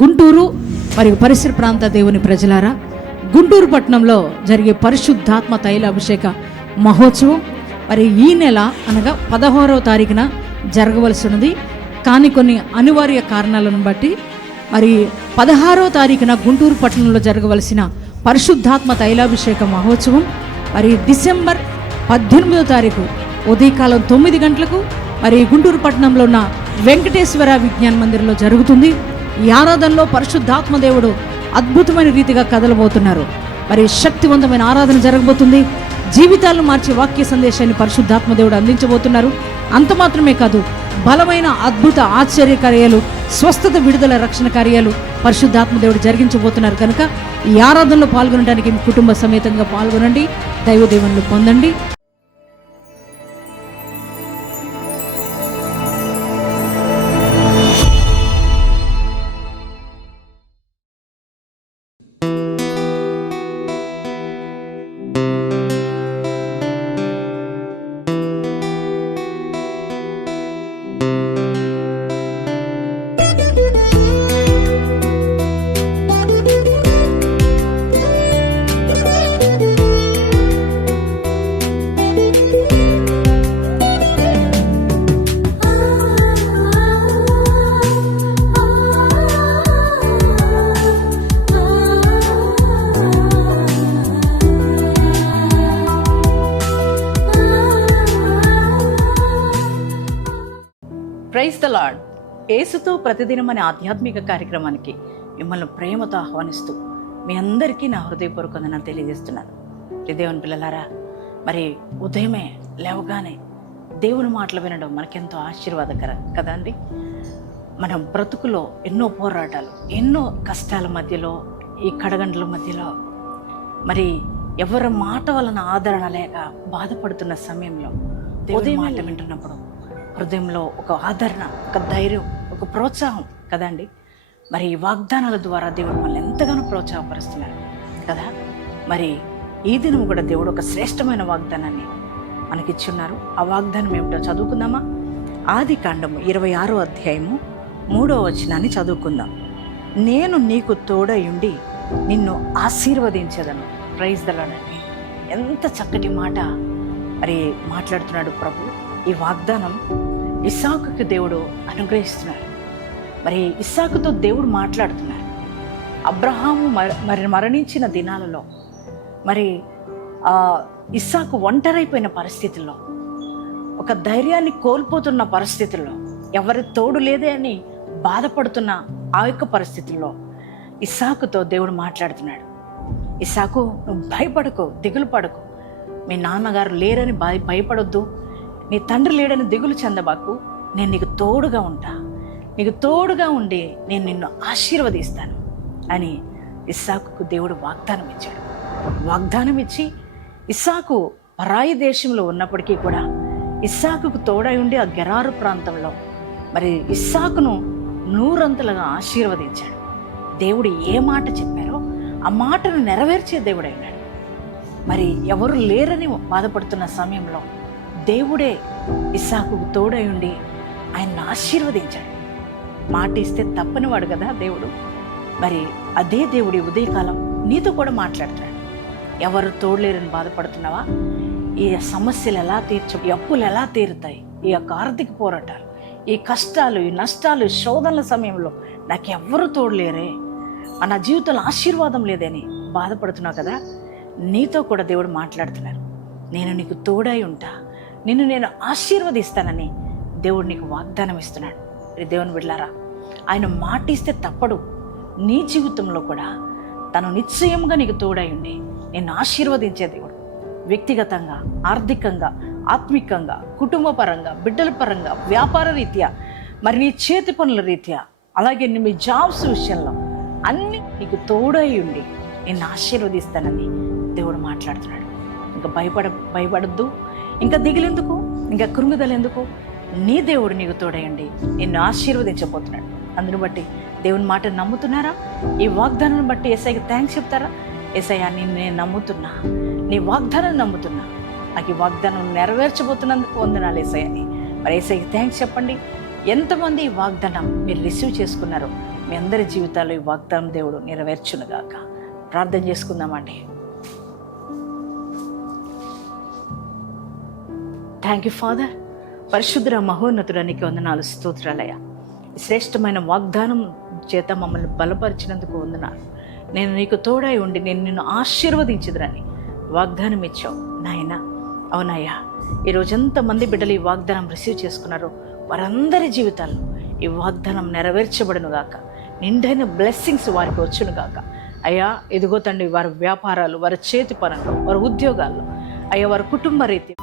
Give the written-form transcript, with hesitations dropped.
గుంటూరు మరియు పరిసర ప్రాంత దేవుని ప్రజలారా, గుంటూరు పట్టణంలో జరిగే పరిశుద్ధాత్మ తైలాభిషేక మహోత్సవం మరి ఈ నెల అనగా 16వ తారీఖున జరగవలసి ఉన్నది. కానీ కొన్ని అనివార్య కారణాలను బట్టి మరి 16వ తారీఖున గుంటూరు పట్టణంలో జరగవలసిన పరిశుద్ధాత్మ తైలాభిషేక మహోత్సవం మరి డిసెంబర్ 18వ తారీఖు ఉదయకాలం 9 గంటలకు మరి గుంటూరు పట్టణంలో ఉన్న వెంకటేశ్వర విజ్ఞాన మందిరంలో జరుగుతుంది. ఈ ఆరాధనలో పరిశుద్ధాత్మ దేవుడు అద్భుతమైన రీతిగా కదలబోతున్నారు. మరి శక్తివంతమైన ఆరాధన జరగబోతుంది. జీవితాలను మార్చే వాక్య సందేశాన్ని పరిశుద్ధాత్మ దేవుడు అందించబోతున్నారు. అంత మాత్రమే కాదు, బలమైన అద్భుత ఆశ్చర్య కార్యాలు, స్వస్థత, విడుదల, రక్షణ కార్యాలు పరిశుద్ధాత్మ దేవుడు జరిగించబోతున్నారు. కనుక ఈ ఆరాధనలో పాల్గొనడానికి మీ కుటుంబ సమేతంగా పాల్గొనండి, దైవ దీవెనలు పొందండి. Praise the lord. యేసుతో ప్రతిదినం అనే ఆధ్యాత్మిక కార్యక్రమానికి మిమ్మల్ని ప్రేమతో ఆహ్వానిస్తూ మీ అందరికీ నా హృదయపూర్వక వందనాలు తెలియజేస్తున్నాను. దేవుని పిల్లలారా, మరి ఉదయమే లేవగానే దేవుని మాటలు వినడం మనకెంతో ఆశీర్వాదకరం కదండి. మనం బ్రతుకులో ఎన్నో పోరాటాలు, ఎన్నో కష్టాల మధ్యలో, ఈ కడగండ్ల మధ్యలో, మరి ఎవరి మాట వలన ఆదరణ లేక బాధపడుతున్న సమయంలో ఉదయం మాట వింటున్నప్పుడు హృదయంలో ఒక ఆదరణ, ఒక ధైర్యం, ఒక ప్రోత్సాహం కదండి. మరి ఈ వాగ్దానాల ద్వారా దేవుడు మనల్ని ఎంతగానో ప్రోత్సాహపరుస్తున్నారు కదా. మరి ఈ దినం కూడా దేవుడు ఒక శ్రేష్టమైన వాగ్దానాన్ని మనకిచ్చున్నారు. ఆ వాగ్దానం ఏమిటో చదువుకుందామా? ఆదికాండము 26వ అధ్యాయము 3వ వచనాన్ని చదువుకుందాం. నేను నీకు తోడయుండి నిన్ను ఆశీర్వదించేదను. ప్రైజ్ ద లార్డ్ అండి. ఎంత చక్కటి మాట మరి మాట్లాడుతున్నాడు ప్రభు. ఈ వాగ్దానం ఇస్సాకుకి దేవుడు అనుగ్రహిస్తున్నాడు. మరి ఇస్సాకుతో దేవుడు మాట్లాడుతున్నాడు. అబ్రహాము మరణించిన దినాలలో మరి ఇస్సాకు ఒంటరైపోయిన పరిస్థితుల్లో, ఒక ధైర్యాన్ని కోల్పోతున్న పరిస్థితుల్లో, ఎవరి తోడు లేదే అని బాధపడుతున్న ఆ యొక్క పరిస్థితుల్లో ఇస్సాకుతో దేవుడు మాట్లాడుతున్నాడు. ఇస్సాకు, నువ్వు భయపడకు, దిగులు పడకు, మీ నాన్నగారు లేరని భయపడొద్దు, నీ తండ్రి లేడని దిగులు చెందబాకు, నేను నీకు తోడుగా ఉంటా, నీకు తోడుగా ఉండి నేను నిన్ను ఆశీర్వదిస్తాను అని ఇస్సాకుకు దేవుడు వాగ్దానం ఇచ్చాడు. వాగ్దానం ఇచ్చి ఇస్సాకు పరాయి దేశంలో ఉన్నప్పటికీ కూడా ఇస్సాకుకు తోడై ఉండి ఆ గెరారు ప్రాంతంలో మరి ఇస్సాకును నూరంతలుగా ఆశీర్వదించాడు. దేవుడు ఏ మాట చెప్పారో ఆ మాటను నెరవేర్చే దేవుడై ఉన్నాడు. మరి ఎవరు లేరని బాధపడుతున్న సమయంలో దేవుడే ఇస్సాకుకు తోడై ఉండి ఆయన్ని ఆశీర్వదించాడు. మాట ఇస్తే తప్పనివాడు కదా దేవుడు. మరి అదే దేవుడి ఉదయకాలం నీతో కూడా మాట్లాడుతున్నాడు. ఎవరు తోడలేరని బాధపడుతున్నావా? ఈ సమస్యలు ఎలా ఈ అప్పులు ఎలా తీరుతాయి, ఈ యొక్క ఆర్థిక పోరాటాలు, ఈ కష్టాలు, ఈ నష్టాలు, శోధనల సమయంలో నాకు ఎవ్వరు తోడలేరే, నా జీవితంలో ఆశీర్వాదం లేదని బాధపడుతున్నావు కదా. నీతో కూడా దేవుడు మాట్లాడుతున్నారు. నేను నీకు తోడై ఉంటా, నిన్ను నేను ఆశీర్వదిస్తానని దేవుడు నీకు వాగ్దానం ఇస్తున్నాడు. దేవుని బిడ్డలారా, ఆయన మాట ఇస్తే తప్పడు. నీ జీవితంలో కూడా తను నిశ్చయంగా నీకు తోడై ఉండి నిన్ను ఆశీర్వదించే దేవుడు. వ్యక్తిగతంగా, ఆర్థికంగా, ఆత్మికంగా, కుటుంబ పరంగా, బిడ్డల పరంగా, వ్యాపార రీత్యా, మరి నీ చేతి పనుల రీత్యా, అలాగే మీ జాబ్స్ విషయంలో అన్నీ నీకు తోడై ఉండి నిన్ను ఆశీర్వదిస్తానని దేవుడు మాట్లాడుతున్నాడు. ఇంకా భయపడద్దు, ఇంకా దిగులెందుకు, ఇంకా కృంగుదల ఎందుకు? నీ దేవుడు నీకు తోడయండి నిన్ను ఆశీర్వదించబోతున్నాడు. అందును బట్టి దేవుని మాట నమ్ముతున్నారా? ఈ వాగ్దానాన్ని బట్టి యేసయ్యకి థ్యాంక్స్ చెప్తారా? యేసయ్య, నేను నమ్ముతున్నా, నీ వాగ్దానాన్ని నమ్ముతున్నా, నాకు ఈ వాగ్దానం నెరవేర్చబోతున్నందుకు వందనాలు యేసయ్య అని మరి యేసయ్యకి థ్యాంక్స్ చెప్పండి. ఎంతమంది ఈ వాగ్దానం మీరు రిసీవ్ చేసుకున్నారో మీ అందరి జీవితాల్లో ఈ వాగ్దానం దేవుడు నెరవేర్చునుగాక. ప్రార్థన చేసుకుందామండి. Thank you father. పరిశుద్ధ మహోన్నతుడానికి వందనాలు, స్తోత్రాలయ. శ్రేష్టమైన వాగ్దానం చేత మమ్మల్ని బలపరిచినందుకు వందనాలు. నేను నీకు తోడై ఉండి నేను నిన్ను ఆశీర్వదించదురని వాగ్దానం ఇచ్చావు నాయన. అవునయ్యా, ఈరోజు ఎంతమంది బిడ్డలు ఈ వాగ్దానం రిసీవ్ చేసుకున్నారో వారందరి జీవితాల్లో ఈ వాగ్దానం నెరవేర్చబడును గాక. నిండైన బ్లెస్సింగ్స్ వారికి వచ్చును గాక. అయ్యా ఇదిగో తండ్రి, వారి వ్యాపారాలు, వారి చేతి పనులు, వారి ఉద్యోగాల్లో, అయ్యా వారి కుటుంబ రీతి